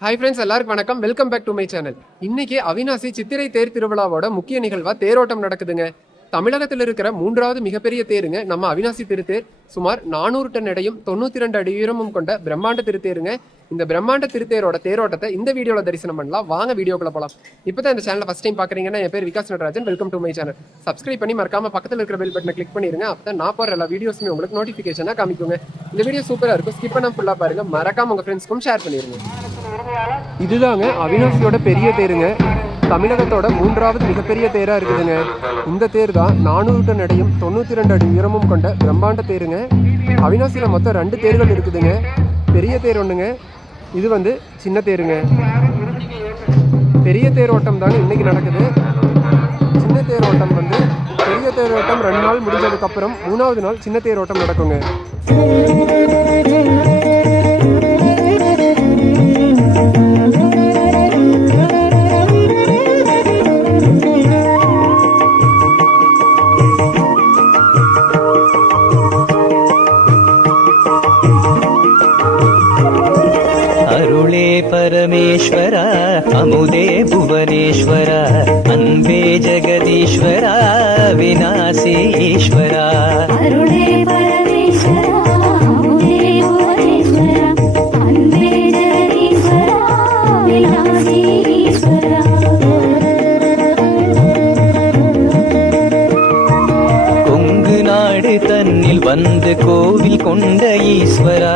Hi friends, எல்லாருக்கும் வணக்கம். Welcome back to my channel. இன்னைக்கு அவினாசி சித்திரை தேர் திருவிழாவோட முக்கிய நிகழ்வா தேரோட்டம் நடக்குதுங்க. தமிழகத்தில் இருக்கிற 3வது மிகப்பெரிய தேருங்க நம்ம அவினாசி திருத்தேர். சுமார் 400 டன் எடையும் 92 அடி உயரமும் கொண்ட பிரம்மாண்ட திருத்தேருங்க. இந்த பிரம்மாண்ட திருத்தேரோட தேரோட்டத்தை இந்த வீடியோல தரிசனம் பண்ணலாம். வாங்க வீடியோக்குள்ள போலாம். இப்பதான் இந்த சேனலை ஃபர்ஸ்ட் டைம் பாக்குறீங்கன்னா, என் பேர் Vikas Natarajan. Welcome to my channel. Subscribe பண்ணி மறக்காம பக்கத்தில் இருக்கிற பெல் பட்டனை கிளிக் பண்ணிருங்க. அப்பதான் நான் போற எல்லா வீடியோஸுமே உங்களுக்கு நோட்டிபிகேஷனா காமிக்குங்க. இந்த வீடியோ சூப்பரா இருக்கும், ஸ்கிப் பண்ணாம ஃபுல்லா பாருங்க. மறக்காம உங்க ஃப்ரெண்ட்ஸ்க்கும் ஷேர் பண்ணிருங்க. இதுதாங்க அவினாசியோட பெரிய தேருங்க. தமிழகத்தோட 3வது மிகப்பெரிய தேரா இருக்குதுங்க. இந்த தேர் தான் 400 டன் எடையும் 92 அடி உயரமும் கொண்ட பிரம்மாண்ட தேருங்க. அவினாசியில மொத்தம் 2 தேர்கள் இருக்குதுங்க. பெரிய தேர் ஒண்ணுங்க, இது வந்து சின்ன தேருங்க. பெரிய தேரோட்டம் தாங்க இன்னைக்கு நடக்குது. சின்ன தேரோட்டம் வந்து பெரிய தேரோட்டம் 2 நாள் முடிஞ்சதுக்கு அப்புறம் 3வது நாள் சின்ன தேரோட்டம் நடக்குங்க. परमेश्वरा अमुदे भुवनेश्वरा अन्वे जगदीश्वरा विनाशी ईश्वरा अरुणे परमेश्वरा अमुदे भुवनेश्वरा अन्वे जगदीश्वरा विनाशी ईश्वरा கொங்கு நாடு தன்னில் வந்து கோவில் கொண்ட ஈஸ்வரா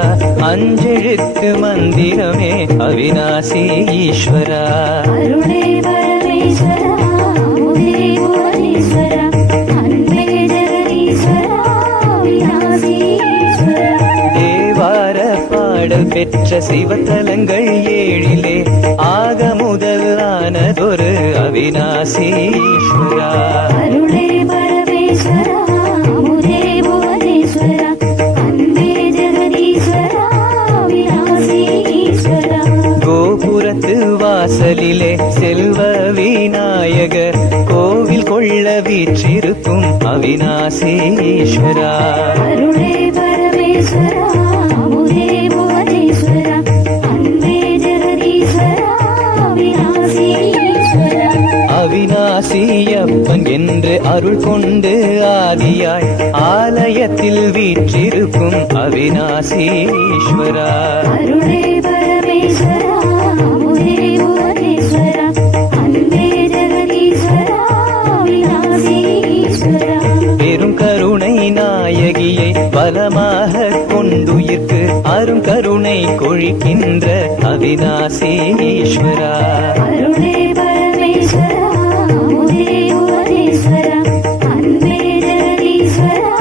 அஞ்செழுத்து மந்திரமே அவினாசி ஈஸ்வரா அருளே பரமேஸ்வரா அமுதே புவனேஸ்வரா அன்பே ஜெகதீஸ்வரா அவினாசி ஈஸ்வரா தேவார பாடல் பெற்ற சிவத்தலங்கள் 7லே ஆக முதலானதொரு அவினாசி ஈஸ்வரா அருளே பரமேஸ்வரா அமுதே புவனேஸ்வரா கோபுரத்து வாசலிலே செல்வ விநாயகர் கோவில் கொள்ள வீற்றிருக்கும் அவினாசி ஈஸ்வரா அருளே பரமேஸ்வரா அமுதே புவனேஸ்வரா அன்பே ஜெகதீஸ்வரா அவினாசி ஈஸ்வரா அவினாசி அப்பன் என்று அருள் கொண்டு ஆதியாய் ஆலயத்தில் வீற்றிருக்கும் அவினாசி ஈஸ்வரா அருளே பரமேஸ்வரா அமுதே புவனேஸ்வரா அன்பே ஜெகதீஸ்வரா அவினாசி ஈஸ்வரா பெரும் கருணை நாயகியை பலமாக கொண்டுயிர்க்கு அரும் கருணை கொழிக்கின்ற அவினாசி ஈஸ்வரா அருளே பரமேஸ்வரா அமுதே புவனேஸ்வரா அன்பே ஜெகதீஸ்வரா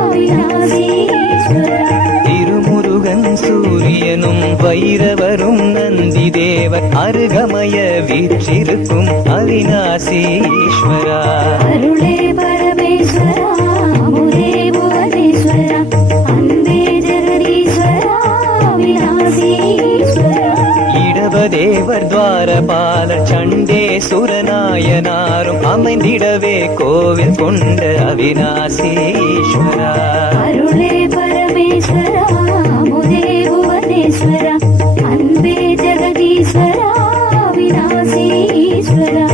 அவினாசி ஈஸ்வரா திருமுருகன் சூரியனும் வைரவரும் நந்தி தேவர் அருகமய வீற்றிருக்கும் அவினாசி ஈஸ்வரா அருளே பரமேஸ்வரா அமுதே புவனேஸ்வரா அன்பே ஜெகதீஸ்வரா அவினாசி ஈஸ்வரா இடவதேவர் துவாரபால சண்டேசுரநாயனாரும் அமைந்திடவே கோவில் கொண்ட அவினாசி ஈஸ்வரா அருளே பரமேஸ்வரா அமுதே புவனேஸ்வரா அன்பே ஜெகதீஸ்வரா அவினாசி ஈஸ்வரா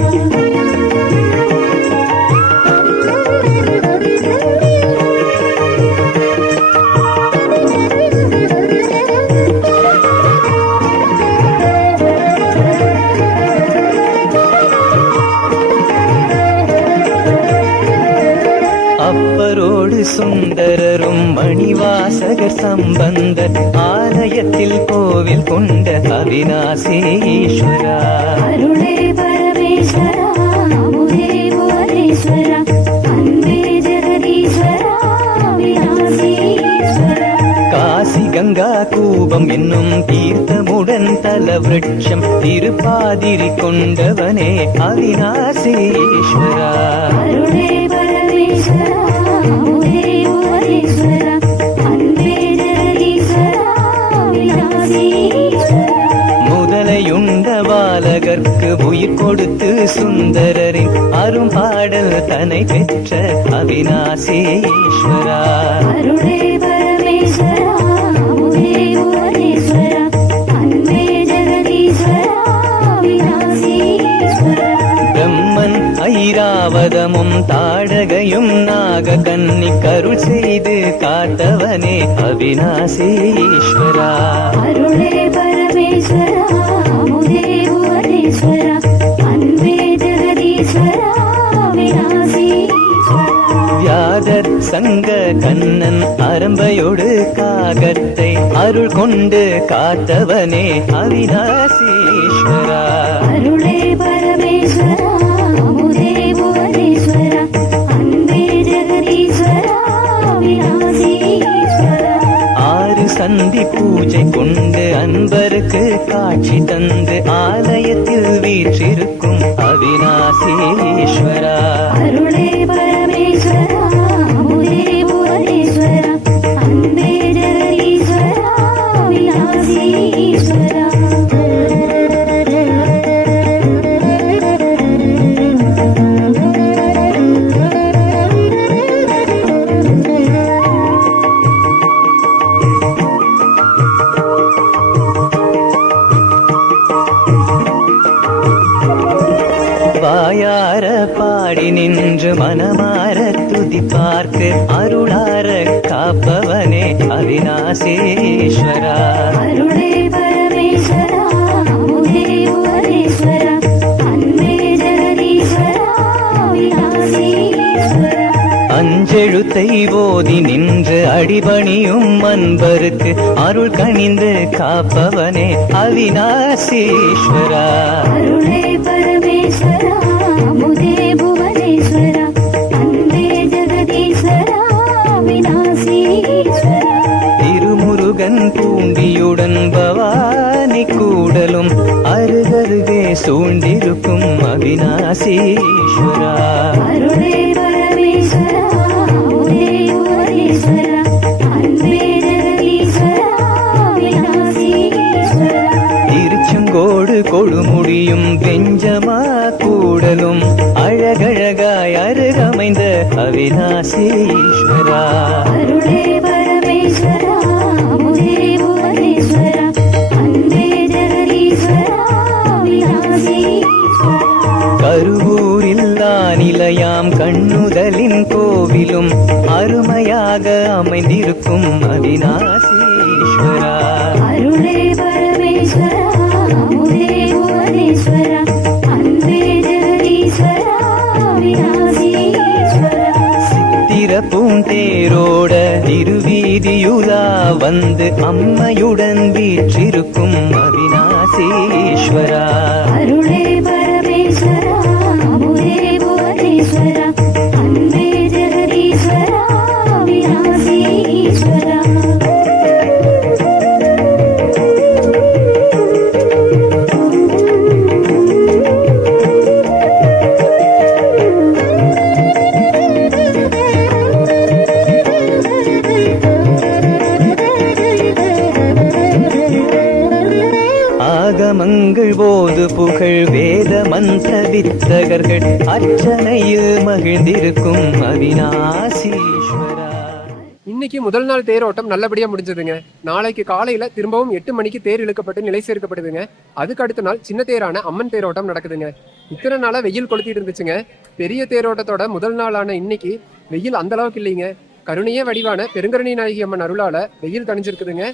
அப்பரோடு சுந்தரரும் மணிவாசகர் சம்பந்தர் ஆலயத்தில் கோவில் கொண்ட அவினாசி ஈஸ்வரா அருளே பரமேஸ்வரா அமுதே புவனேஸ்வரா அன்பே ஜெகதீஸ்வரா அவினாசி ஈஸ்வரா காசி கங்கா கூபம் என்னும் தீர்த்தமுடன் தல விருட்சம் திருப்பாதிரி கொண்டவனே அவினாசி ஈஸ்வரா அருளே பரமேஸ்வரா அமுதே புவனேஸ்வரா அன்பே ஜெகதீஸ்வரா அவினாசி ஈஸ்வரா முதலையுண்ட பாலகர்க்கு உயிர் கொடுத்து சுந்தரரின் அரும்பாடல் தன்னை பெற்ற அவினாசி ஈஸ்வரா அருளே பரமேஸ்வரா அமுதே புவனேஸ்வரா அன்பே ஜெகதீஸ்வரா பதமும் தாடகையும் நாக கன்னி கருள் செய்து காத்தவனே அவிநாசி ஈஸ்வரா. அருளே பரமேஸ்வரா அமுதே புவனேஸ்வரா அன்பே ஜெகதீஸ்வரா அவிநாசி ஈஸ்வரா. வியாதர் சங்க கண்ணன் அரம்பையோடு காகத்தை அருள் கொண்டு காத்தவனே அவிநாசி ஈஸ்வரா. அருளே பரமேஸ்வரா அமுதே புவனேஸ்வரா அன்பே ஜெகதீஸ்வரா அவிநாசி ஈஸ்வரா. ஆறு சந்தி பூஜை கொண்டு அன்பருக்கு காட்சி தந்து ஆலயத்தில் வீற்றிருக்கும் அவிநாசி ஈஸ்வரா. அருளே பரமேஸ்வரா அமுதே புவனேஸ்வரா அன்பே ஜெகதீஸ்வரா அவிநாசி ஈஸ்வரா. வாயார பாடி நின்று மனமார துதிப்பார்க்கு அருளார காப்பவனே அவிநாசி ஈஸ்வரா. அருளே பரமேஸ்வரா அமுதே புவனேஸ்வரா அன்பே ஜெகதீஸ்வரா அவிநாசி ஈஸ்வரா. அஞ்செழுத்தை ஓதி நின்று அடிபணியும் அன்பருக்கு அருள் கணிந்து காப்பவனே அவிநாசி ஈஸ்வரா. அருளே பரமேஸ்வரா அமுதே புவனேஸ்வரா அன்பே ஜெகதீஸ்வரா அவிநாசி ஈஸ்வரா. திருமுருகன் பூண்டியுடன் பவானி கூடலும் அருகருகே சூழ்ந்திருக்கும் அவிநாசி ஈஸ்வரா. அருளே பரமேஸ்வரா அமுதே புவனேஸ்வரா அன்பே ஜெகதீஸ்வரா அவிநாசி ஈஸ்வரா. திருச்செங்கோடு கொடுமுடியும் வெஞ்சமா கூடலும் அழகழகாய் அருகமைந்த அவிநாசி ஈஸ்வரா. அருளே பரமேஸ்வரா அமுதே புவனேஸ்வரா அன்பே ஜெகதீஸ்வரா அவிநாசி ஈஸ்வரா. கருவூரில் நிலையாம் கண்ணுதலின் கோவிலும் அருமையாக அமைந்திருக்கும் அவிநாசி ஈஸ்வரா. அருளே பரமேஸ்வரா அமுதே புவனேஸ்வரா அன்பே ஜெகதீஸ்வரா அவிநாசி ஈஸ்வரா. சித்திர பூந்தேரோட திருவீதியுலா வந்து அம்மையுடன் வீற்றிருக்கும் அவிநாசி ஈஸ்வரா. அருளே பரமேஸ்வரா அமுதே புவனேஸ்வரா அன்பே ஜெகதீஸ்வரா அவிநாசி ஈஸ்வரா. ஆகமங்கள் போது புகழ் வேத மந்திர வித்தகர்கள் அர்ச்சனையில் மகிழ்ந்திருக்கும் அவிநாசி ஈஸ்வரா. இன்னைக்கு முதல் நாள் தேரோட்டம் நல்லபடியா முடிஞ்சதுங்க. நாளைக்கு காலையில திரும்பவும் 8 மணிக்கு தேர் இழுக்கப்பட்டு நிலை சேர்க்கப்படுதுங்க. அதுக்கு அடுத்த நாள் சின்ன தேரான அம்மன் தேரோட்டம் நடக்குதுங்க. இத்தனை நாளா வெயில் கொளுத்திட்டு இருந்துச்சுங்க. பெரிய தேரோட்டத்தோட முதல் நாளான இன்னைக்கு வெயில் அந்த அளவுக்கு இல்லைங்க. கருணையே வடிவான பெருங்கருணை நாயகி அம்மன் அருளால வெயில் தணிஞ்சிருக்குதுங்க.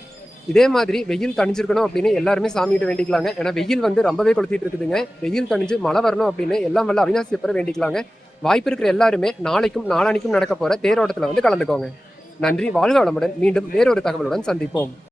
இதே மாதிரி வெயில் தணிஞ்சிருக்கணும் அப்படின்னு எல்லாருமே சாமிகிட்ட வேண்டிக்கலாங்க. ஏன்னா வெயில் வந்து ரொம்பவே கொளுத்திட்டு இருக்குதுங்க. வெயில் தணிஞ்சு மழை வரணும் அப்படின்னு எல்லாம் வல்ல அவிநாசி அப்பரை வேண்டிக்கலாங்க. வாய்ப்பு இருக்கிற எல்லாருமே நாளைக்கும் நாளானிக்கும் நடக்க போற தேரோட்டத்துல வந்து கலந்துக்கோங்க. நன்றி, வாழ்க வளமுடன். மீண்டும் வேறொரு தகவலுடன் சந்திப்போம்.